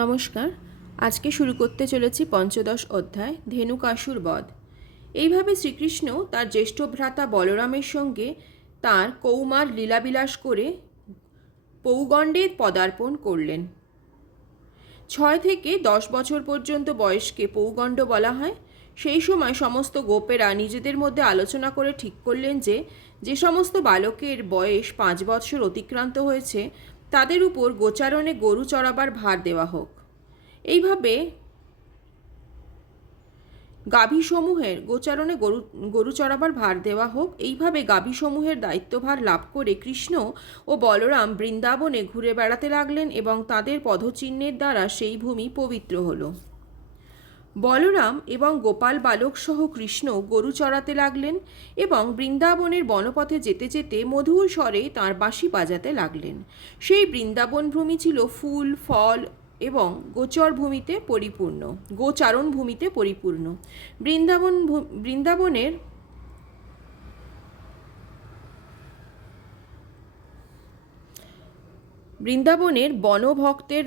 নমস্কার। আজকে শুরু করতে চলেছি পঞ্চদশ অধ্যায় ধেনুকাসুর বধ। এইভাবে শ্রীকৃষ্ণ তার জ্যেষ্ঠ ভ্রাতা বলরামের সঙ্গে তাঁর কৌমার লীলাবিলাস করে পৌগণ্ডে পদার্পণ করলেন। 6 থেকে 10 বছর পর্যন্ত বয়সকে পৌগণ্ড বলা হয়। সেই সময় সমস্ত গোপেরা নিজেদের মধ্যে আলোচনা করে ঠিক করলেন যে সমস্ত বালকের বয়স 5 বৎসর অতিক্রান্ত হয়েছে তাদের উপর গোচারণে গরু চড়াবার ভার দেওয়া হোক। এইভাবে গাভীসমূহের গোচারণে গরু চড়াবার ভার দেওয়া হোক। এইভাবে গাভীসমূহের দায়িত্বভার লাভ করে কৃষ্ণ ও বলরাম বৃন্দাবনে ঘুরে বেড়াতে লাগলেন এবং তাদের পদচিহ্নের দ্বারা সেই ভূমি পবিত্র হল। বলরাম এবং গোপাল বালক সহ কৃষ্ণ গরু চড়াতে লাগলেন এবং বৃন্দাবনের বনপথে যেতে যেতে মধুর স্বরে তাঁর বাঁশি বাজাতে লাগলেন। সেই বৃন্দাবন ভূমি ছিল ফুল ফল এবং গোচারণ ভূমিতে পরিপূর্ণ। বৃন্দাবনের বন ভক্তের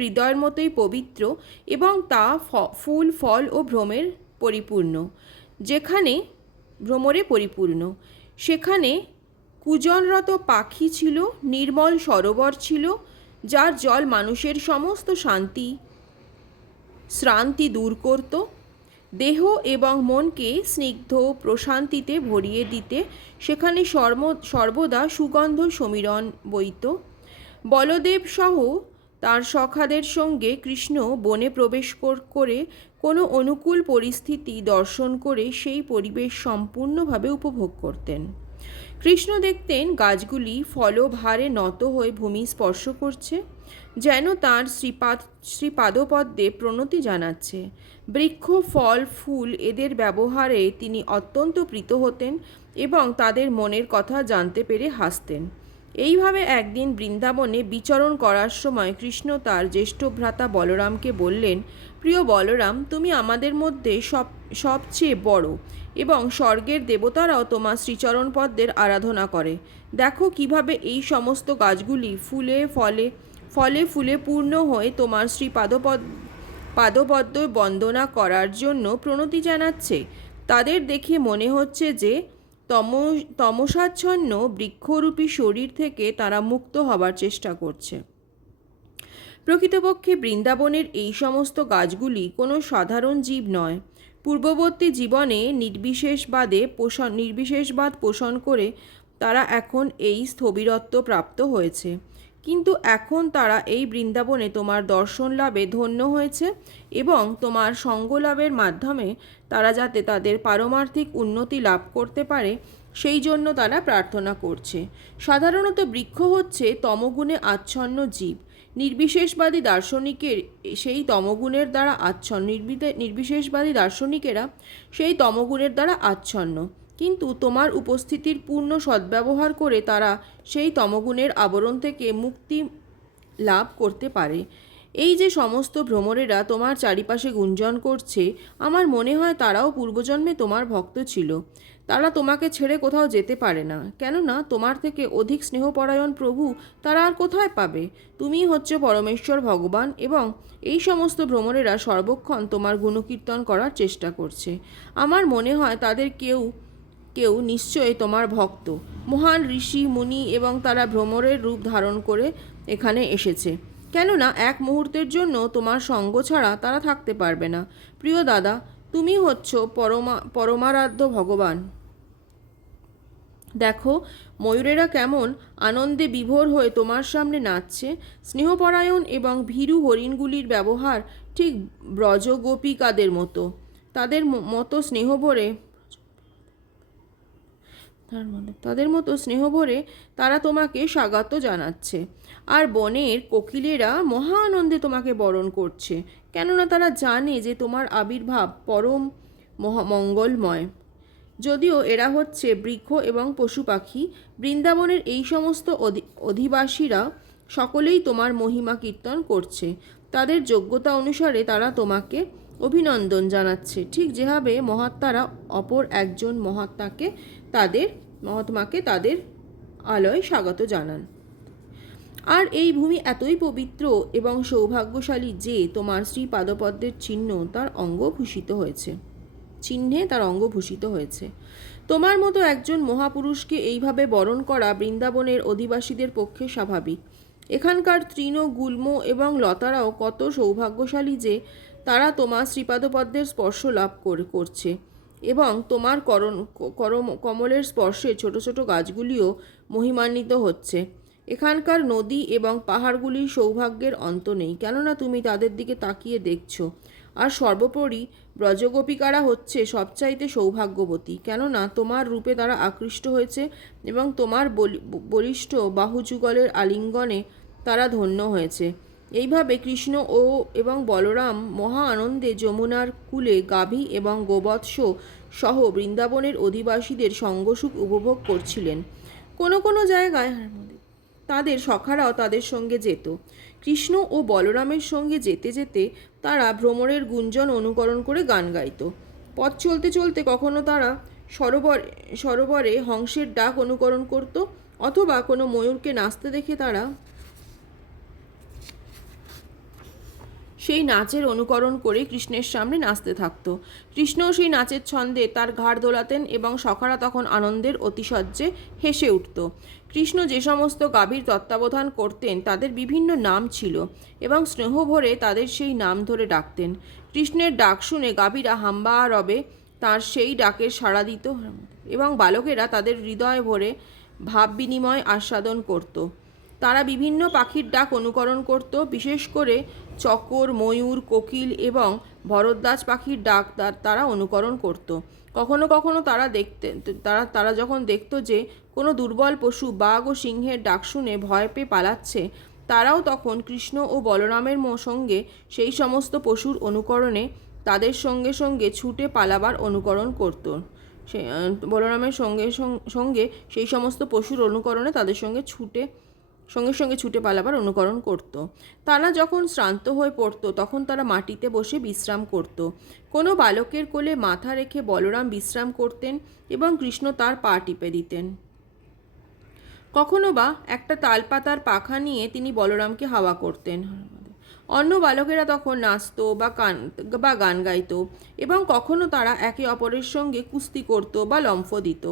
হৃদয়ের মতোই পবিত্র এবং তা ফুল ফল ও ভ্রমরে পরিপূর্ণ। সেখানে কূজনরত পাখি ছিল, নির্মল সরোবর ছিল যার জল মানুষের সমস্ত শ্রান্তি দূর করত, দেহ এবং মনকে স্নিগ্ধ প্রশান্তিতে ভরিয়ে দিতে সেখানে সর্বদা সুগন্ধ সমীরণ বইত। বলদেব সহ তার সখাদের সঙ্গে কৃষ্ণ বনে প্রবেশ করে কোনো অনুকূল পরিস্থিতি দর্শন করে সেই পরিবেশ সম্পূর্ণভাবে উপভোগ করতেন। কৃষ্ণ দেখতেন গাছগুলি ফলভারে নত হয়ে ভূমি স্পর্শ করছে, যেন তাঁর শ্রীপাদপদ্মে প্রণতি জানাচ্ছে। বৃক্ষ ফল ফুল এদের ব্যবহারে তিনি অত্যন্ত প্রীত হতেন এবং তাদের মনের কথা জানতে পেরে হাসতেন। এইভাবে একদিন বৃন্দাবনে বিচরণ করার সময় কৃষ্ণ তার জ্যেষ্ঠ ভ্রাতা বলরামকে বললেন, প্রিয় বলরাম, তুমি আমাদের মধ্যে সবচেয়ে বড় এবং স্বর্গের দেবতারাও তোমার শ্রীচরণ পদ্মের আরাধনা করে। দেখো কিভাবে এই সমস্ত গাছগুলি ফলে ফুলে পূর্ণ হয়ে তোমার পাদপদ্ম বন্দনা করার জন্য প্রণতি জানাচ্ছে। তাদের দেখে মনে হচ্ছে যে তমসাচ্ছন্ন বৃক্ষরূপী শরীর থেকে তারা মুক্ত হবার চেষ্টা করছে। প্রকৃতপক্ষে বৃন্দাবনের এই সমস্ত গাছগুলি কোনো সাধারণ জীব নয়। পূর্ববর্তী জীবনে নির্বিশেষবাদ পোষণ করে তারা এখন এই স্থবিরত্ব প্রাপ্ত হয়েছে, কিন্তু এখন তারা এই বৃন্দাবনে তোমার দর্শন লাভে ধন্য হয়েছে এবং তোমার সঙ্গ লাভের মাধ্যমে তারা যাতে তাদের পারমার্থিক উন্নতি লাভ করতে পারে সেই জন্য তারা প্রার্থনা করছে। সাধারণত বৃক্ষ হচ্ছে তমগুণে আচ্ছন্ন জীব। নির্বিশেষবাদী দার্শনিকেরা সেই তমগুণের দ্বারা আচ্ছন্ন, কিন্তু তোমার উপস্থিতির পূর্ণ সদ্ব্যবহার করে তারা সেই তমগুণের আবরণ থেকে মুক্তি লাভ করতে পারে। এই যে সমস্ত ভ্রমরেরা তোমার চারিপাশে গুঞ্জন করছে, আমার মনে হয় তারাও পূর্বজন্মে তোমার ভক্ত ছিল। তারা তোমাকে ছেড়ে কোথাও যেতে পারে না, কেননা তোমার থেকে অধিক স্নেহপরায়ণ প্রভু তারা আর কোথায় পাবে? তুমিই হচ্ছে পরমেশ্বর ভগবান এবং এই সমস্ত ভ্রমরেরা সর্বক্ষণ তোমার গুণকীর্তন করার চেষ্টা করছে। আমার মনে হয় তাদের কেউ কেউ নিশ্চয়ই তোমার ভক্ত, মহান ঋষি মুনি, এবং তারা ভ্রমরের রূপ ধারণ করে এখানে এসেছে, কেননা এক মুহূর্তের জন্য তোমার সঙ্গ ছাড়া তারা থাকতে পারবে না। প্রিয় দাদা, তুমি হচ্ছ পরমারাধ্য ভগবান। দেখো ময়ূরেরা কেমন আনন্দে বিভোর হয়ে তোমার সামনে নাচছে। স্নেহপরায়ণ এবং ভীরু হরিণগুলির ব্যবহার ঠিক ব্রজগোপিকাদের মতো। তাদের মতো স্নেহভরে তারা তোমাকে স্বাগত জানাচ্ছে, আর বনের কোকিলেরা মহা আনন্দে তোমাকে বরণ করছে, কেননা তারা জানে যে তোমার আবির্ভাব পরম মঙ্গলময়। যদিও এরা হচ্ছে বৃক্ষ এবং পশু পাখি, বৃন্দাবনের এই সমস্ত অধিবাসীরা সকলেই তোমার মহিমা কীর্তন করছে। তাদের যোগ্যতা অনুসারে তারা তোমাকে অভিনন্দন জানাচ্ছে, ঠিক যেভাবে মহাত্মারা অপর একজন মহাত্মাকে তাদের আলয়ে স্বাগত জানান। আর এই ভূমি এতই পবিত্র এবং সৌভাগ্যশালী যে তোমার শ্রী পাদপদ্মের চিহ্নে তার অঙ্গ ভূষিত হয়েছে। তোমার মতো একজন মহাপুরুষকে এইভাবে বরণ করা বৃন্দাবনের অধিবাসীদের পক্ষে স্বাভাবিক। এখানকার তৃণ, গুল্ম এবং লতারাও কত সৌভাগ্যশালী যে তারা তোমার শ্রীপাদপদ্মের স্পর্শ লাভ করছে, এবং তোমার কমলের স্পর্শে ছোট ছোট গাছগুলিও মহিমান্বিত হচ্ছে। এখানকার নদী এবং পাহাড়গুলির সৌভাগ্যের অন্ত নেই, কেননা তুমি তাদের দিকে তাকিয়ে দেখছো। আর সর্বোপরি ব্রজগোপিকারা হচ্ছে সবচাইতে সৌভাগ্যবতী, কেননা তোমার রূপে তারা আকৃষ্ট হয়েছে এবং তোমার বলিষ্ঠ বাহুযুগলের আলিঙ্গনে তারা ধন্য হয়েছে। এইভাবে কৃষ্ণ এবং বলরাম মহা আনন্দে যমুনার কূলে গাভী এবং গোবৎস সহ বৃন্দাবনের অধিবাসীদের সঙ্গসুখ উপভোগ করছিলেন। কোনো কোনো জায়গায় তাদের সখারাও তাদের সঙ্গে যেত। কৃষ্ণ ও বলরামের সঙ্গে যেতে যেতে তারা ভ্রমরের গুঞ্জন অনুকরণ করে গান গাইত। পথ চলতে চলতে কখনো তারা সরোবরে হংসের ডাক অনুকরণ করত, অথবা কোনো ময়ূরকে নাচতে দেখে তারা সেই নাচের অনুকরণ করে কৃষ্ণের সামনে নাচতে থাকত। কৃষ্ণও সেই নাচের ছন্দে তার ঘাড় দোলাতেন এবং সখারা তখন আনন্দের অতিশয্যে হেসে উঠত। কৃষ্ণ যে সমস্ত গাভীর তত্ত্বাবধান করতেন তাদের বিভিন্ন নাম ছিল এবং স্নেহভরে তাদের সেই নাম ধরে ডাকতেন। কৃষ্ণের ডাক শুনে গাভীরা হাম্বা রবে তার সেই ডাকের সাড়া দিত এবং বালকেরা তাদের হৃদয় ভরে ভাব বিনিময় আস্বাদন করত। তারা বিভিন্ন পাখির ডাক অনুকরণ করত, বিশেষ করে চকর, ময়ূর, কোকিল এবং ভরদ্বাজ পাখির ডাক তারা অনুকরণ করত। কখনো কখনো তারা যখন দেখত যে কোনো দুর্বল পশু বাঘ ও সিংহের ডাক শুনে ভয় পেয়ে পালাচ্ছে, তারাও তখন কৃষ্ণ ও বলরামের সঙ্গে সেই সমস্ত পশুর অনুকরণে তাদের সঙ্গে সঙ্গে ছুটে পালাবার অনুকরণ করত। বলরামের সঙ্গে সেই সমস্ত পশুর অনুকরণে তাদের সঙ্গে ছুটে পালাবার অনুকরণ করত। তারা যখন শ্রান্ত হয়ে পড়ত তখন তারা মাটিতে বসে বিশ্রাম করত। কোনো বালকের কোলে মাথা রেখে বলরাম বিশ্রাম করতেন এবং কৃষ্ণ তার পা টিপে দিতেন। কখনো বা একটা তালপাতার পাখা নিয়ে তিনি বলরামকে হাওয়া করতেন। অন্য বালকেরা তখন নাচত বা গান গাইত এবং কখনো তারা একে অপরের সঙ্গে কুস্তি করত বা লম্ফ দিত।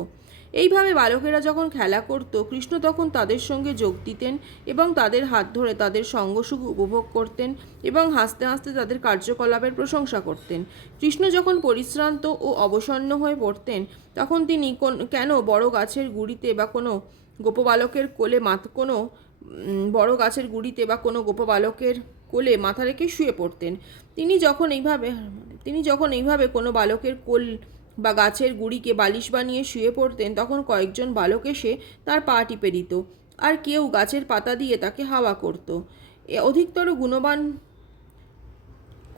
এইভাবে বালকেরা যখন খেলা করত, কৃষ্ণ তখন তাদের সঙ্গে যোগ দিতেন এবং তাদের হাত ধরে তাদের সঙ্গসুখ উপভোগ করতেন এবং হাসতে হাসতে তাদের কার্যকলাপের প্রশংসা করতেন। কৃষ্ণ যখন পরিশ্রান্ত ও অবসন্ন হয়ে পড়তেন তখন তিনি কেন বড় গাছের গুড়িতে বা কোনো গোপবালকের কোলে মাথা রেখে শুয়ে পড়তেন। তিনি যখন এইভাবে কোনো বালকের কোল বা গাছের গুড়িকে বালিশ বানিয়ে শুয়ে পড়তেন তখন কয়েকজন বালক এসে তার পা টিপে দিত, আর কেউ গাছের পাতা দিয়ে তাকে হাওয়া করত। অধিকতর গুণবান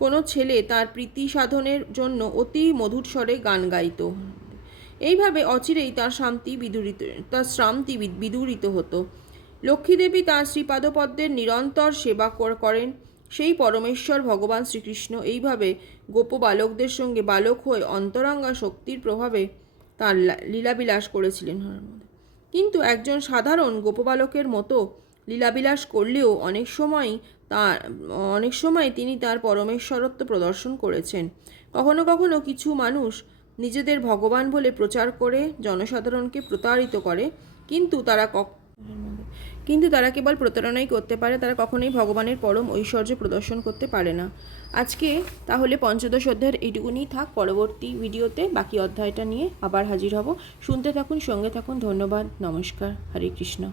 কোনো ছেলে তার প্রীতি সাধনের জন্য অতি মধুর স্বরে গান গাইত। এইভাবে অচিরেই তার শ্রান্তি বিদূরিত হতো। লক্ষ্মীদেবী তাঁর শ্রীপাদপদ্মের নিরন্তর সেবা করেন। সেই পরমেশ্বর ভগবান শ্রীকৃষ্ণ এইভাবে গোপ বালকদের সঙ্গে বালক হয়ে অন্তরঙ্গা শক্তির প্রভাবে তাঁর লীলাবিলাস করেছিলেন। কিন্তু একজন সাধারণ গোপবালকের মতো লীলাবিলাস করলেও অনেক সময় তিনি তার পরমেশ্বরত্ব প্রদর্শন করেছেন। কখনো কখনো কিছু মানুষ নিজেদের ভগবান বলে প্রচার করে জনসাধারণকে প্রতারিত করে, কিন্তু তারা কেবল প্রতারণাই করতে পারে, তারা কখনোই ভগবানের পরম ঐশ্বর্য প্রদর্শন করতে পারে না। আজকে তাহলে পঞ্চদশ অধ্যায়ের এইটুকুনিই থাক। পরবর্তী ভিডিওতে বাকি অধ্যায়টা নিয়ে আবার হাজির হব। শুনতে থাকুন, সঙ্গে থাকুন। ধন্যবাদ, নমস্কার, হরে কৃষ্ণ।